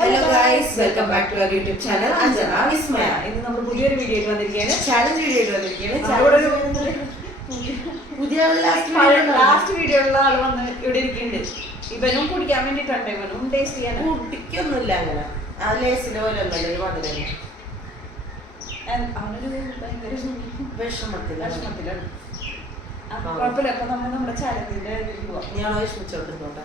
Hello guys, welcome back to our YouTube channel Anjana Vismaya. ഇന്ന് നമ്മൾ പുതിയൊരു വീഡിയോ ആയിട്ട് വന്നിരിക്കുകയാണ്. ചാലഞ്ച് വീഡിയോ ആയിട്ട് വന്നിരിക്കുകയാണ്. പുതിയ ലാസ്റ്റ് വീഡിയോ ഉള്ള ആള് വന്ന് ഇവിടെ ഇരിക്കുന്നുണ്ട്. ഇവനും കുടിക്കാൻ വേണ്ടിട്ടുണ്ട്, ഇവനും ടേസ്റ്റ് ചെയ്യാൻ. കുട്ടിക്കൊന്നുമില്ല അങ്ങനെ, ആ ലേസിന്റെ പോലെ ഒന്നല്ല, ഒരു മധുരല്ല. അവനൊരു ഭയങ്കര വിഷമത്തിലാണ്. കുഴപ്പമില്ല. അപ്പൊ നമ്മൾ നമ്മുടെ ചാലഞ്ചിന്റെ പോവാം. ഞാൻ വിഷമിച്ചോണ്ടിരുന്നോട്ടെ.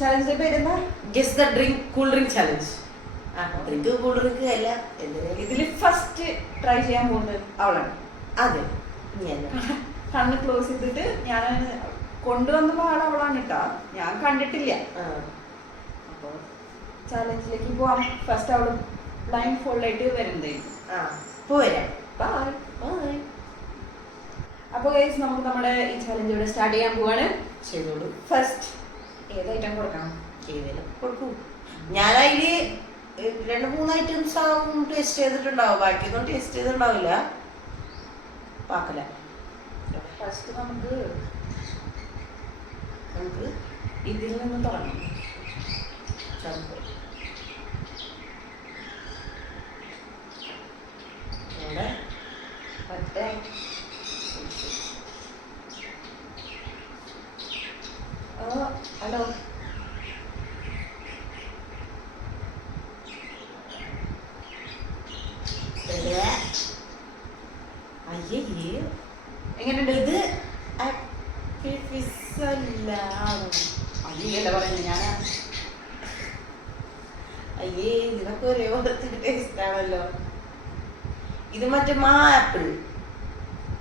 ചാലഞ്ചിന്റെ പേരെന്താ? Guess the drink, cool drink challenge. Drink cool drink അല്ല, ഇതില് ഫസ്റ്റ് ട്രൈ ചെയ്യാൻ പോകുന്നത് അവളാണ്. അതെ, കണ്ണ് ക്ലോസ് ചെയ്തിട്ട് ഞാൻ കൊണ്ടുവന്ന ആൾ അവളാണ് കേട്ടാ, ഞാൻ കണ്ടിട്ടില്ല. അപ്പൊ ചാലഞ്ചിലേക്ക് പോവാം. ഫസ്റ്റ് അവള് ബ്ലൈൻഡ് ഫോൾഡ് ആയിട്ട് വരുന്നത്. പോരാ. അപ്പൊ ഗൈസ്, നമുക്ക് നമ്മുടെ ഈ ചാലഞ്ച് ഇവിടെ സ്റ്റാർട്ട് ചെയ്യാൻ പോവാണ്. ചെയ്തോളൂ. ഫസ്റ്റ് ഏത് ഐറ്റം കൊടുക്കണം? ഏതേലും കൊടുക്കൂ. ഞാൻ അതില് 2-3 ഐറ്റംസ് ആവും ടേസ്റ്റ് ചെയ്തിട്ടുണ്ടാവും, ബാക്കിയൊന്നും ടേസ്റ്റ് ചെയ്തിട്ടുണ്ടാവില്ല. പാക്കല. ഫസ്റ്റ് നമുക്ക് ഇതിൽ നിന്ന് തുടങ്ങാം. ഹലോ, എങ്ങനെയുണ്ട് ഇത്? അയ്യല്ല പറയുന്നത് ഞാനാ. അയ്യേ, ഇതിനൊക്കെ ഒരേ പോലത്തെ ടേസ്റ്റ് ആണല്ലോ. ഇത് മറ്റേ മാ ആപ്പിൾ.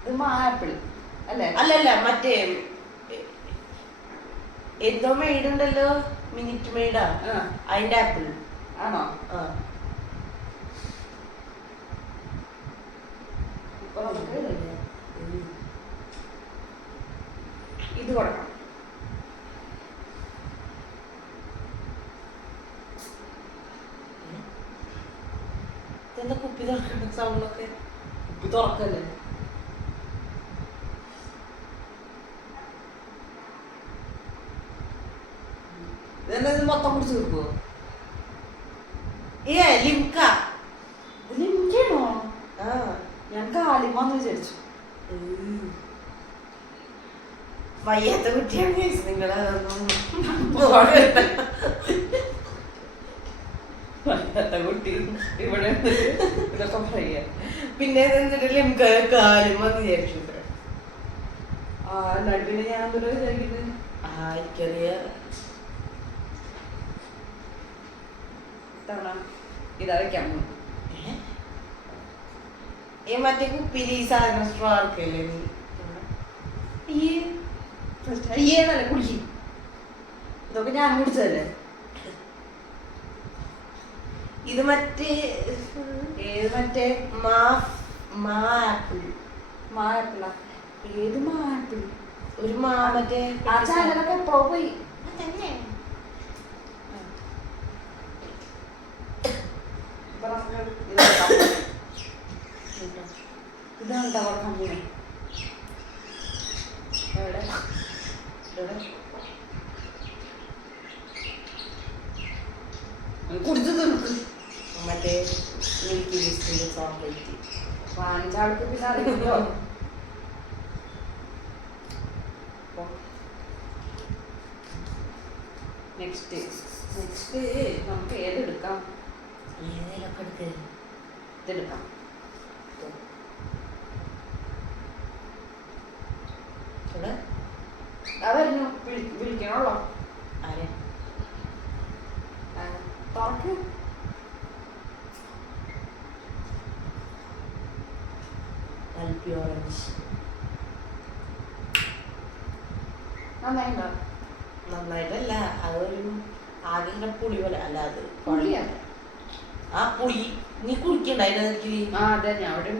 ഇത് മാ ആപ്പിൾ അല്ലേ? അല്ലല്ല, മറ്റേ എന്തോ മെയ്ഡ് ഉണ്ടല്ലോ, മിനിറ്റ് മെയ്ഡാ, അതിന്റെ ആപ്പിൾ ആണോ? ഇപ്പൊ നമുക്ക് ഇത് കൊടുക്കണം. ഇതെന്താ കുപ്പി തുറക്കുന്ന സൗണ്ടൊക്കെ? കുപ്പി തുറക്കല്ലേ? ഇതെന്താ ഇത് മൊത്തം കുടിച്ച് തീർക്കുവോ? ലിംക. ലിംകയാണോ? ഞാൻ കാലിമാന്ന് വിചാരിച്ചു. വയ്യാത്ത കുട്ടിയാണ് നിങ്ങൾ. വയ്യാത്ത കുട്ടി ഇവിടെ ഇതൊക്കെ പറയാ. പിന്നെ എന്നിട്ട് ലിംക കാലുമെന്ന് വിചാരിച്ചു. പിന്നെ ഞാൻ എന്തൊരു വിചാരിക്കുന്നത്? എനിക്കറിയാ. ഇതാ വെക്കാം. മറ്റേ കുപ്പിയിൽ ഈ സാധനം സ്ട്രോ ആർക്കല്ലേ നീ? അയ്യേന്നല്ല, കുടിക്കും. ഇതൊക്കെ ഞാൻ കുടിച്ചതല്ലേ. ഇത് മറ്റേ ഏത് മറ്റേ മാ ആപ്പിൾ. മാ ആപ്പിളാ? ഏത് മാ ആപ്പിൾ? ഒരു മാ മറ്റേ ആ ചാനലൊക്കെ എപ്പോ പോയി? ഇതാണ് ടവർ കമ്പനി. എവിടെ കുടിച്ചു തീർക്ക്. മറ്റേ മിൽക്കി ബിസ്റ്റിന്റെ ചോക്ലേറ്റ്. വാങ്ങിച്ചാൾക്ക് പിന്നെ അറിയുമല്ലോ. നെക്സ്റ്റ് നമുക്ക് ഏതെടുക്കാം? ഏതെങ്കിലൊക്കെ എടുക്ക്. ഇതെടുക്കാം. അതറിഞ്ഞു വിളിക്കണല്ലോ. ആരെ? തുറക്ക്. അൽപ്പി ഓറഞ്ച്. നന്നായിണ്ടോ? നന്നായിട്ടല്ല, അതൊരു ആകെ പുളി പോലെ. അല്ല, അത് പുളിയാണ്. ആ പുളി നീ കുടിക്കണ്ട അതിനകത്ത്. അതെ, ഞാൻ അവിടെ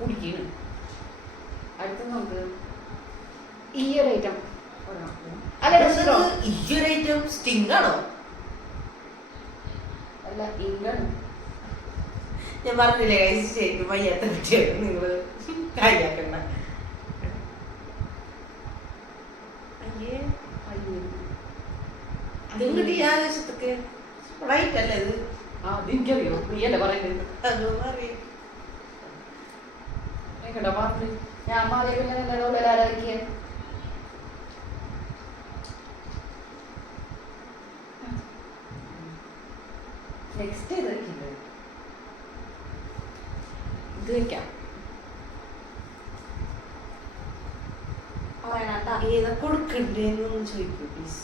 കുടിക്കുന്നു. അടുത്ത നമുക്ക് ഈ ഒരു ഐറ്റം. ഈ ഒരു ഐറ്റം സ്റ്റിംഗ് ആണോ? അല്ല, ഇങ്ങാണ്. ഞാൻ പറഞ്ഞില്ലേ ശരിക്കും വയ്യാത്ത കുട്ടിയാണ്, നിങ്ങള് കളിയാക്കണ്ട. അയ്യേ, അയ്യോ, അതിങ്ങോട്ട് ഈ ആവേശത്തൊക്കെ റൈറ്റ് അല്ലേ ഇത്? അതെനിക്കറിയോ, നീയല്ലേ പറയുന്നത്. അതൊന്നും അറിയാം. കേട്ടോ പറഞ്ഞു ഞാൻ ആലോചിക്കുക. നെക്സ്റ്റ് ഇത് വെക്കുന്നത് ഇത് വെക്കാം. പറയണട്ടാ ഏതാ കൊടുക്കണ്ടേന്നൊന്ന് ചോദിക്കൂ പ്ലീസ്.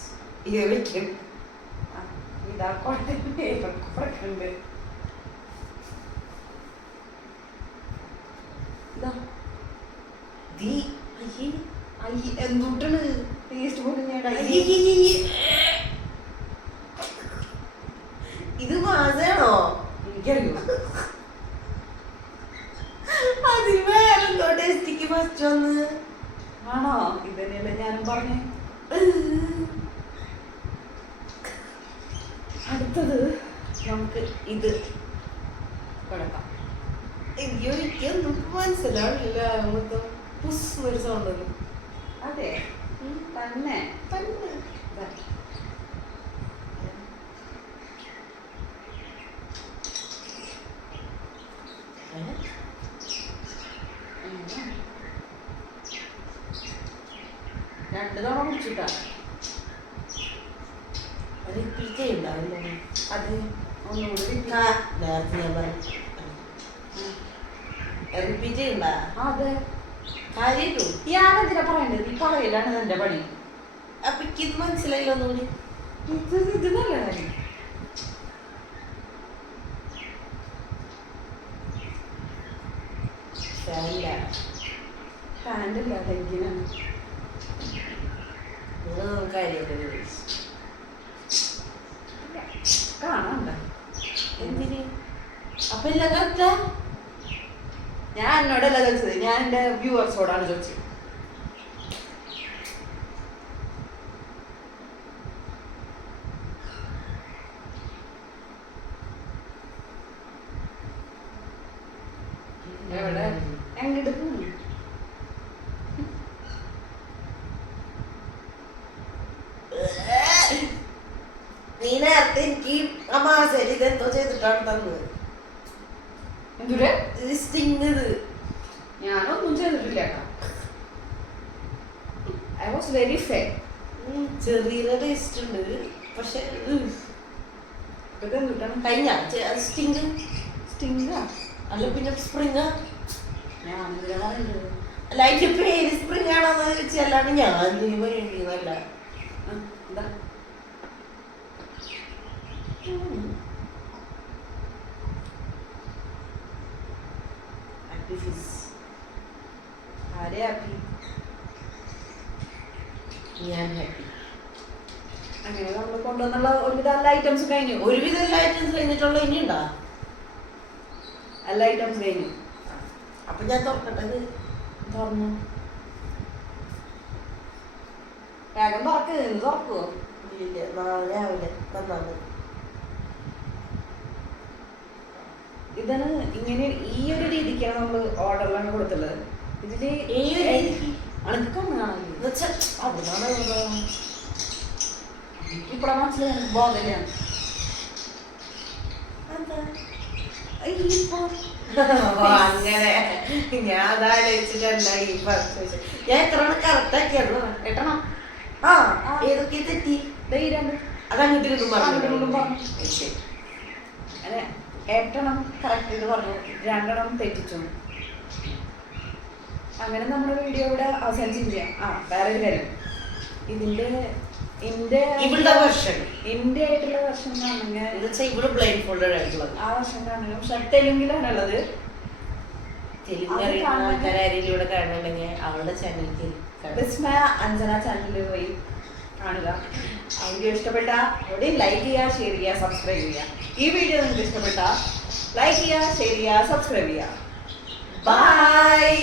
ഇത് വെക്കണം. ഇതാ കൊടുക്കണ്ട്. ഇതാ എന്തുട്ടാണ് ടേസ്റ്റ് പോലും ഞാൻ ഇത് മാസാണോ? എനിക്കറിയോ. അതിൽ വേറെന്തോ ടേസ്റ്റിക്ക് ഫസ്റ്റ് വന്ന്. ആണോ? ഇതന്നെയല്ലേ ഞാനും പറഞ്ഞേ. അടുത്തത് നമുക്ക് ഇത് കൊടുക്കാം. അയ്യോ എനിക്കൊന്നും മനസ്സിലാവില്ല. മൊത്തം പുസ്സൊരു സൗണ്ട് വന്നു. അതെ തന്നെ തന്നെ രണ്ട് തവണ കുടിച്ചിട്ടാ. റിപ്പീറ്റ് ചെയ്യണ്ടാവില്ല. അത് ഒന്നുകൂടി നേരത്തെ ഞാൻ പറഞ്ഞു റിപ്പീറ്റ് ചെയ്യണ്ട. അതെ കാര്യട്ടു. ഞാനെന്തിനാ പറയണ്ടത്? ഈ പറയലാണ് എന്റെ പണി. അപ്പൊ എനിക്കിത് മനസ്സിലായില്ല ഒന്നുകൂടി. ഇത് നല്ല കാര്യം. പാൻറ്റല്ല ലെഗിനാണ്. കാണാണ്ട എന്തിന്? അപ്പൊ എല്ലാം കറക്റ്റാ? ഞാൻ എന്നോടല്ല ചോദിച്ചത്, ഞാൻ എന്റെ വ്യൂവേഴ്സോടാണ് ചോദിച്ചത്. എവിടെ എങ്ങോട്ട് പോയി? നീ നേരത്തെ എനിക്ക് ആ മാസേരി ഇതെന്തോ ചെയ്തിട്ടാണ് തന്നത്. എന്തുരെ സ്റ്റിങ്. ഇത് ഞാനൊന്നും ചെയ്തിട്ടില്ല. I was very fair. ചെറിയ ടേസ്റ്റ് ഉണ്ട്. പക്ഷെ ഇതെന്തുട്ടാണ് കഴിഞ്ഞ സ്റ്റിങ് സ്റ്റിങ്ങാ അല്ല പിന്നെ സ്പ്രിങ്. ഞാൻ എന്തിനാ പറയുന്നത്? അല്ല അതിന്റെ പേര് സ്പ്രിങ് ആണോന്ന് ചോദിച്ചല്ലാണ്ട് ഞാൻ എന്തിനു പറയണ്ടല്ല. എന്താ ഹാപ്പി ഫിസ്. ആരെ ഹാപ്പി? ഞാൻ ഹാപ്പി. അങ്ങനെ നമ്മൾ കൊണ്ടുവന്നുള്ള ഒരുവിധ എല്ലാ ഐറ്റംസ് കഴിഞ്ഞു. ഒരുവിധം എല്ലാ ഐറ്റംസ് കഴിഞ്ഞിട്ടുള്ള ഇനി ഉണ്ടാ? എല്ലാ ഐറ്റംസ് കഴിഞ്ഞു. അപ്പൊ ഞാൻ തുറക്കട്ടത്. തുറന്നു. വേഗം തുറക്ക്. എന്ത് തുറക്കുവോ? ഇല്ല നാളെ രാവിലെ നന്നാണ്. ഇതാണ് ഇങ്ങനെ ഈ ഒരു രീതിക്കാണ് നമ്മൾ ഓർഡറിലാണ് കൊടുത്തുള്ളത്. ഇതില് അണുക്കൊന്നും കാണാനില്ല. ഇപ്പഴാ മനസ്സിലായി ബോധയാണ്. അങ്ങനെ ഞാൻ അതാലോചിച്ചിട്ടല്ല ഈ പറഞ്ഞു. ഞാൻ എത്ര കറക്റ്റ് ആക്കിയായിരുന്നു. എട്ടണം. ആ ഏതൊക്കെ തെറ്റി? അതങ്ങോട്ടും പറഞ്ഞു. ശരി അങ്ങനെ എട്ടെണ്ണം കറക്റ്റ് ചെയ്ത് പറഞ്ഞു, രണ്ടെണ്ണം തെറ്റിച്ചു. അങ്ങനെ നമ്മുടെ വീഡിയോ ഇവിടെ അവസാനിച്ചില്ല. വേറെ ഒരു കാര്യം, ഇതിന്റെ വെർഷൻ ഇന്ത്യ ആയിട്ടുള്ള വെർഷൻ ഇവിടെ ബ്ലൈൻഡ് ഫോൾഡഡ് ആയിട്ടുള്ളത്. ആ വെർഷൻ കാണണം. പക്ഷെ തെലുങ്കിലാണ് ഉള്ളത്. തെലുങ്ക് ആൾക്കാരും ഇവിടെ കാണണമെങ്കിൽ അവളുടെ ചാനലിൽ വിസ്മയ അഞ്ജന ചാനലിൽ പോയി കാണുക. ആ വീഡിയോ ഇഷ്ടപ്പെട്ട അവിടെ ലൈക്ക് ചെയ്യുക, ഷെയർ ചെയ്യുക, സബ്സ്ക്രൈബ് ചെയ്യുക. ഈ വീഡിയോ നിങ്ങൾക്ക് ഇഷ്ടപ്പെട്ട ലൈക്ക് ചെയ്യുക, ഷെയർ ചെയ്യുക, സബ്സ്ക്രൈബ് ചെയ്യുക. ബൈ.